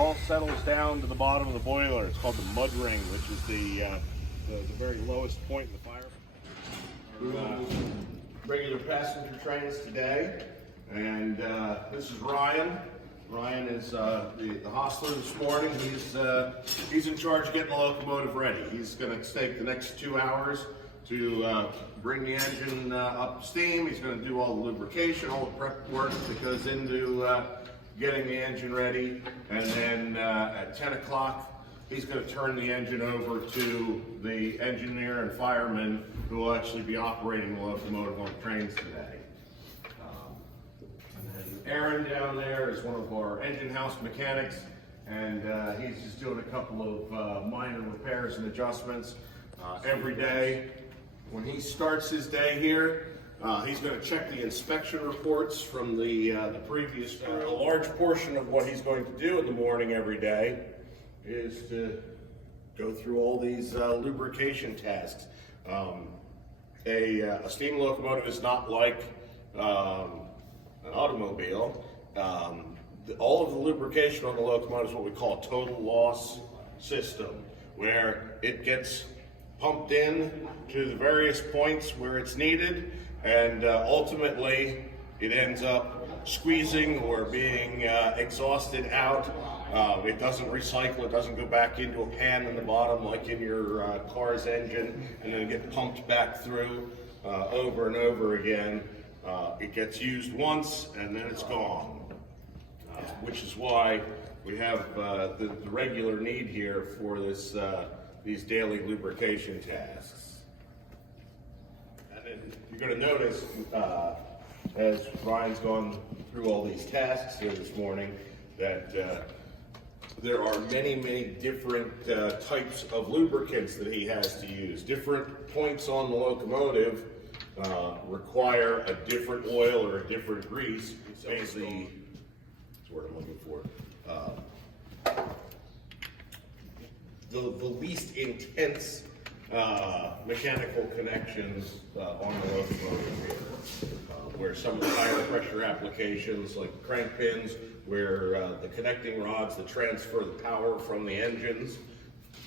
all settles down to the bottom of the boiler. It's called the mud ring, which is the very lowest point in the fire. Regular passenger trains today, and this is Ryan. Ryan is the hostler this morning. He's in charge of getting the locomotive ready. He's going to take the next 2 hours to bring the engine up to steam. He's going to do all the lubrication, all the prep work that goes into getting the engine ready. And then at 10 o'clock, he's going to turn the engine over to the engineer and fireman who will actually be operating the locomotive on the trains today. And then Aaron down there is one of our engine house mechanics, and he's just doing a couple of minor repairs and adjustments every day. When he starts his day here, he's going to check the inspection reports from the previous crew. A large portion of what he's going to do in the morning every day is to go through all these lubrication tasks. A steam locomotive is not like an automobile. All of the lubrication on the locomotive is what we call a total loss system, where it gets pumped in to the various points where it's needed, and ultimately it ends up squeezing or being exhausted out. It doesn't recycle, it doesn't go back into a pan in the bottom like in your car's engine and then get pumped back through over and over again. It gets used once and then it's gone, which is why we have the regular need here for this these daily lubrication tasks. And then you're going to notice as Ryan's gone through all these tasks here this morning that there are many different types of lubricants that he has to use. Different points on the locomotive require a different oil or a different grease. It's basically, that's what I'm looking for. The least intense mechanical connections on the locomotive here, where some of the higher pressure applications like crank pins, where the connecting rods that transfer the power from the engines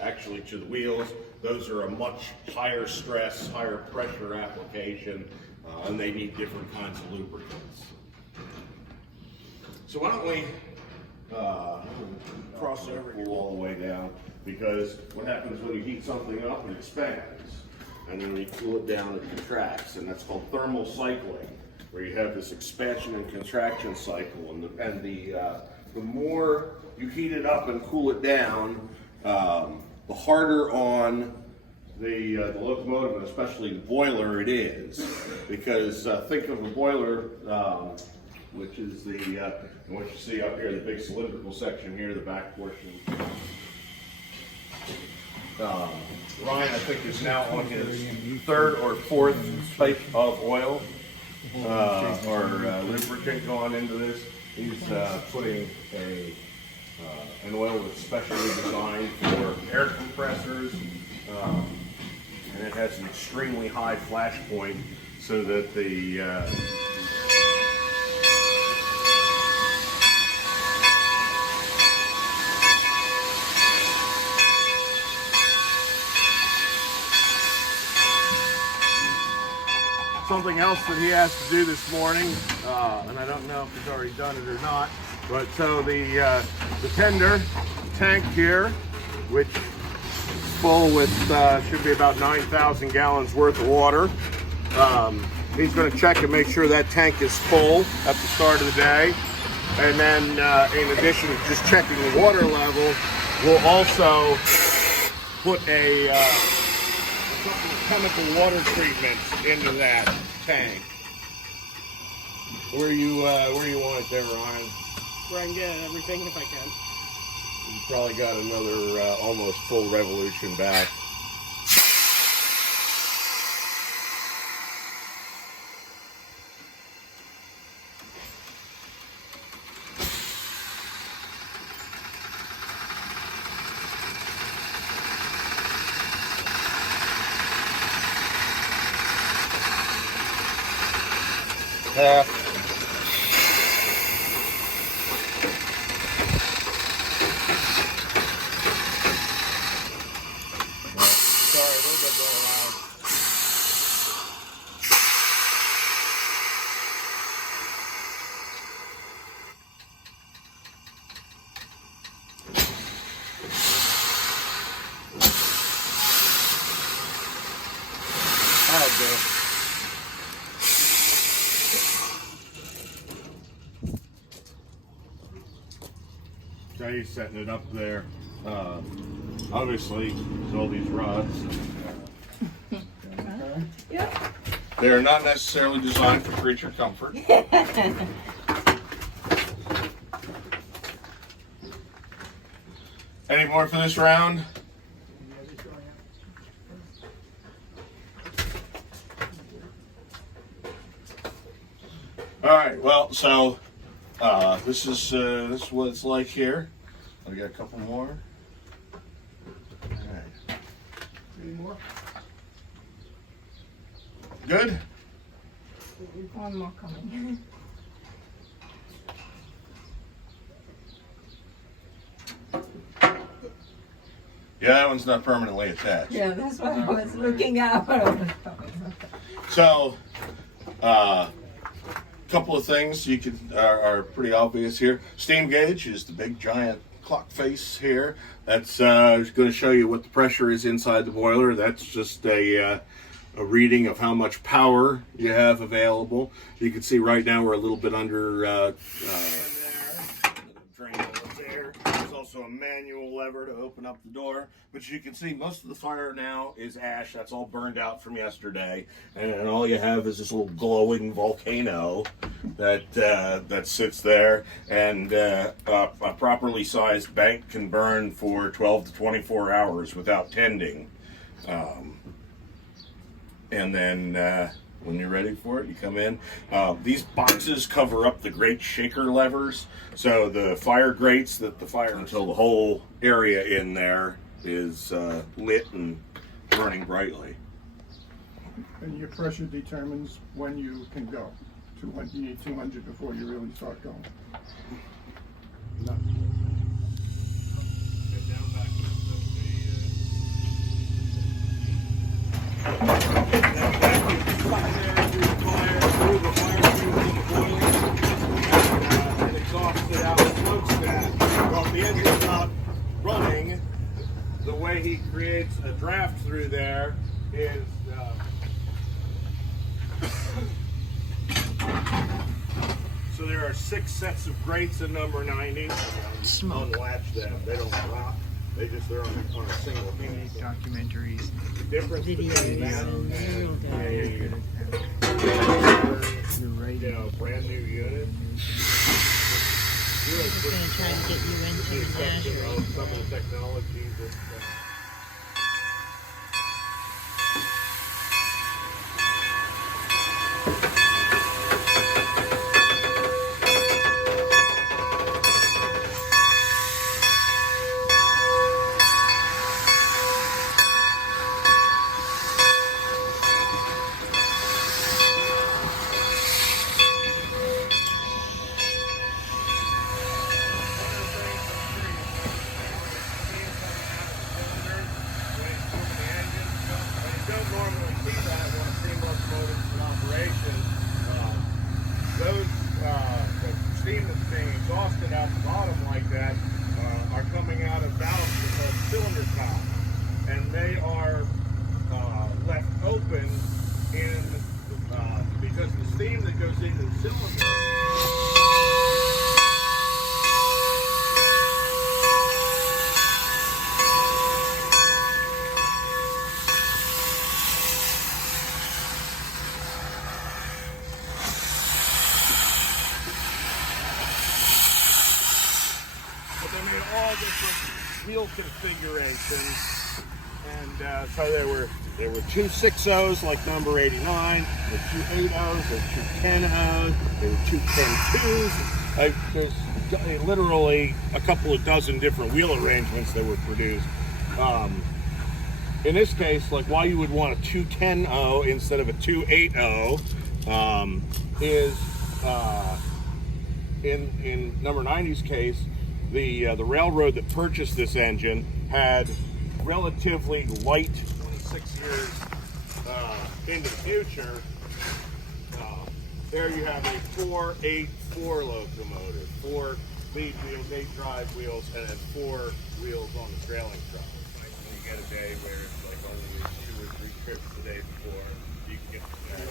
actually to the wheels, those are a much higher stress, higher pressure application, and they need different kinds of lubricants. So why don't we cross over all the way down, because what happens when you heat something up, it expands, and then when you cool it down, it contracts, and that's called thermal cycling, where you have this expansion and contraction cycle, and the more you heat it up and cool it down, the harder on the locomotive, and especially the boiler, it is. Because think of a boiler, which is what you see up here, the big cylindrical section here, the back portion. Ryan, I think, is now on his third or fourth type of oil or lubricant going into this. He's putting an oil that's specially designed for air compressors, and it has an extremely high flash point so that the something else that he has to do this morning, and I don't know if he's already done it or not, but so the tender tank here, which is full with should be about 9,000 gallons worth of water. He's going to check and make sure that tank is full at the start of the day, and then in addition to just checking the water level, we'll also put a couple of chemical water treatments into that tank. Where you want it there, Ryan? Where I can get everything if I can. You probably got another almost full revolution back. So he's setting it up there. Obviously, there's all these rods. Yep. They are not necessarily designed for creature comfort. Any more for this round? All right. Well, so this is what it's like here. I got a couple more. All right. Any more? Good. One more coming. Yeah, that one's not permanently attached. Yeah, that's what I was looking at. So, couple of things you could are pretty obvious here. Steam gauge is the big giant clock face here. That's going to show you what the pressure is inside the boiler. That's just a reading of how much power you have available. You can see right now we're a little bit under drain of air. There's also a manual lever to open up the door, but you can see most of the fire now is ash. That's all burned out from yesterday, and all you have is this little glowing volcano that sits there. And a properly sized bank can burn for 12 to 24 hours without tending. And then when you're ready for it, you come in. These boxes cover up the grate shaker levers, so the fire grates that the fire until the whole area in there is lit and burning brightly. And your pressure determines when you can go. 200, you need 200 before you really start going. No. And exhausted out the smokestack. Well, if the engine's not running, the way he creates a draft through there is so there are 6 sets of grates in number 90. Unlatch them. They don't rock. They're on a single hand. Documentaries, The difference between that and brand new unit. Really Just going to try to get you into the the menagerie. of some of the technologies that. Wheel configurations, and so there were 2 6.0s like number 89, there were 2 8.0s, there were 2 10.0s, there were 2 10.2s. There's literally a couple of dozen different wheel arrangements that were produced. In this case, like why you would want a 2 10.0 instead of a 2 8.0 is in number 90's case. The railroad that purchased this engine had relatively light 26 years into the future. There you have a 4-8-4 locomotive, 4 lead wheels, 8 drive wheels, and then 4 wheels on the trailing truck. When you get a day where it's like only 2 or 3 trips the day before, you can get from there.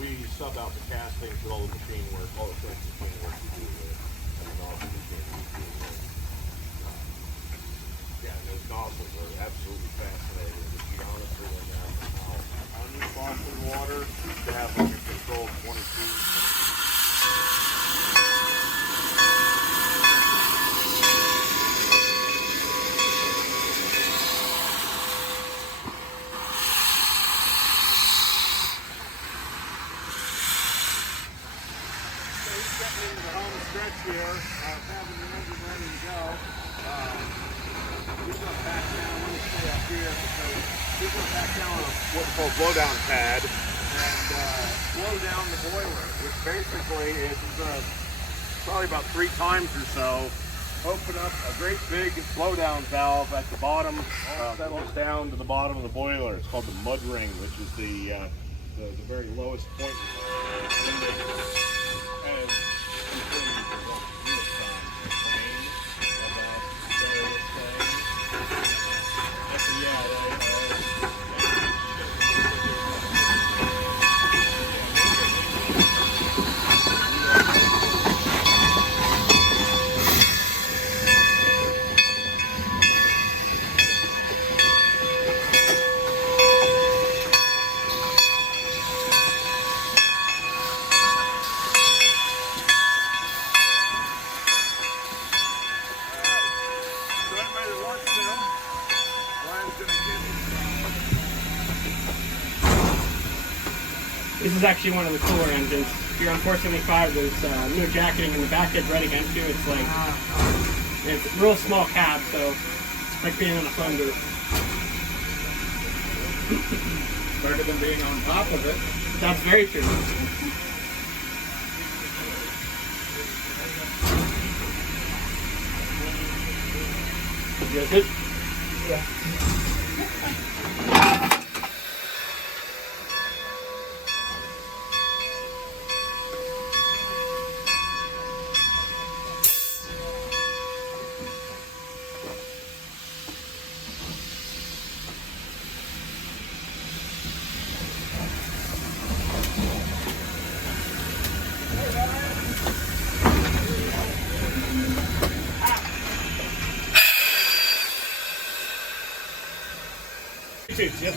We sub out the castings with all the machine work, all the fixed machine work we do with, and the nozzle machine we do with. Yeah, those nozzles are absolutely fascinating. To be honest with you, how unresponsive water to have under control 20 feet. Getting into the home stretch here, having the engine ready to go. We're going to back down. Let me stay up here because we're going to back down on what we call blow down pad and blow down the boiler, which basically is probably about 3 times or so. Open up a great big blow down valve at the bottom, settles down to the bottom of the boiler. It's called the mud ring, which is the very lowest point. This is actually one of the cooler engines. If you're on 475, there's new jacketing in the back edge right against you. It's like, it's a real small cab, so it's like being in a phone booth. Better than being on top of it. That's very true. You guys good? Yeah. Yep.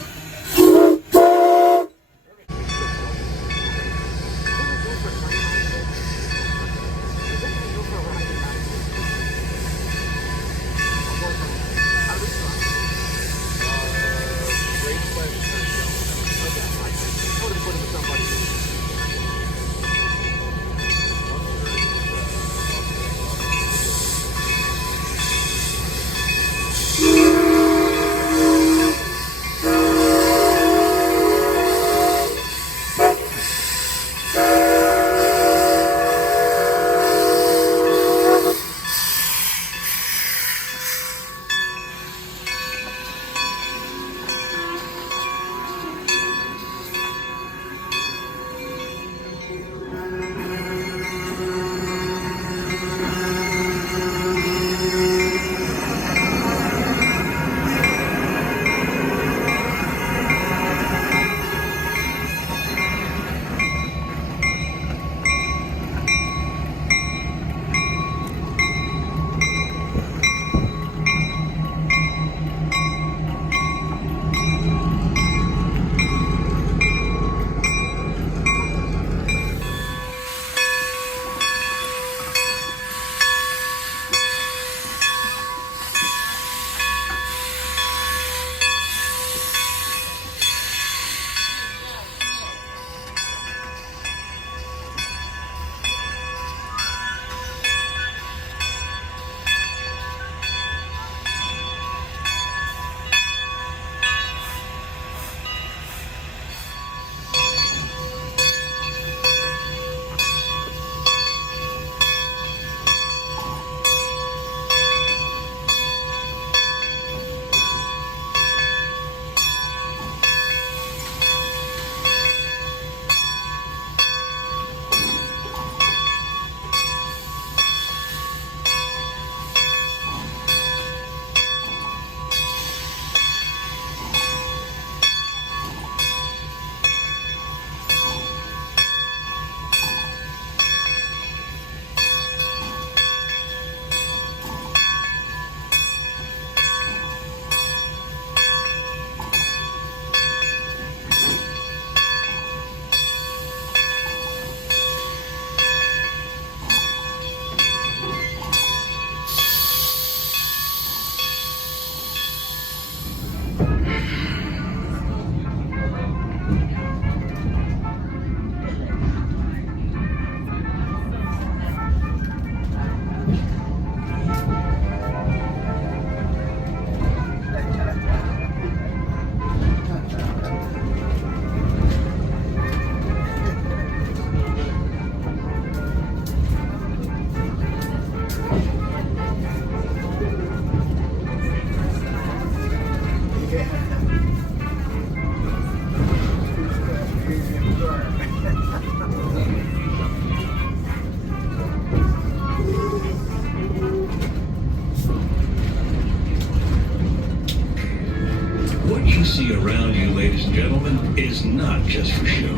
see around you, ladies and gentlemen, is not just for show.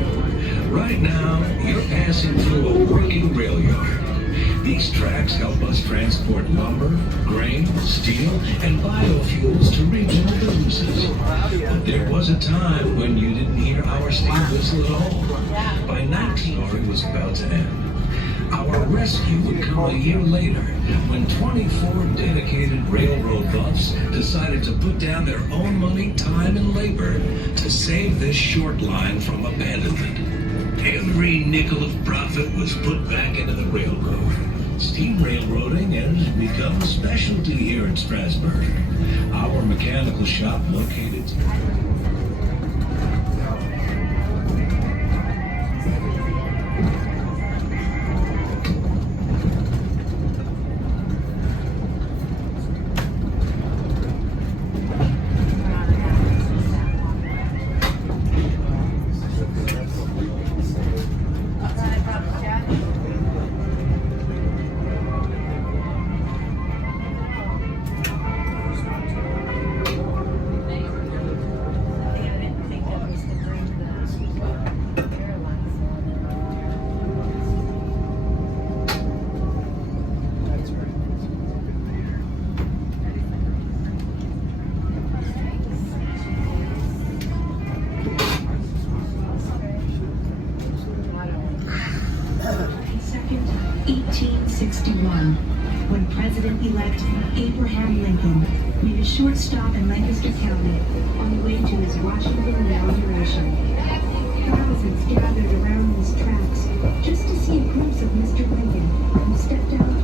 Right now, you're passing through a working rail yard. These tracks help us transport lumber, grain, steel, and biofuels to regional businesses. But there was a time when you didn't hear our steam whistle at all. By 19, it was about to end. Our rescue would come a year later when 24 dedicated railroad buffs decided to put down their own money, time, and labor to save this short line from abandonment. Every nickel of profit was put back into the railroad. Steam railroading has become a specialty here in Strasburg. Our mechanical shop located... Second, 1861, when President-elect Abraham Lincoln made a short stop in Lancaster County on the way to his Washington inauguration. Thousands gathered around these tracks just to see a glimpse of Mr. Lincoln, who stepped out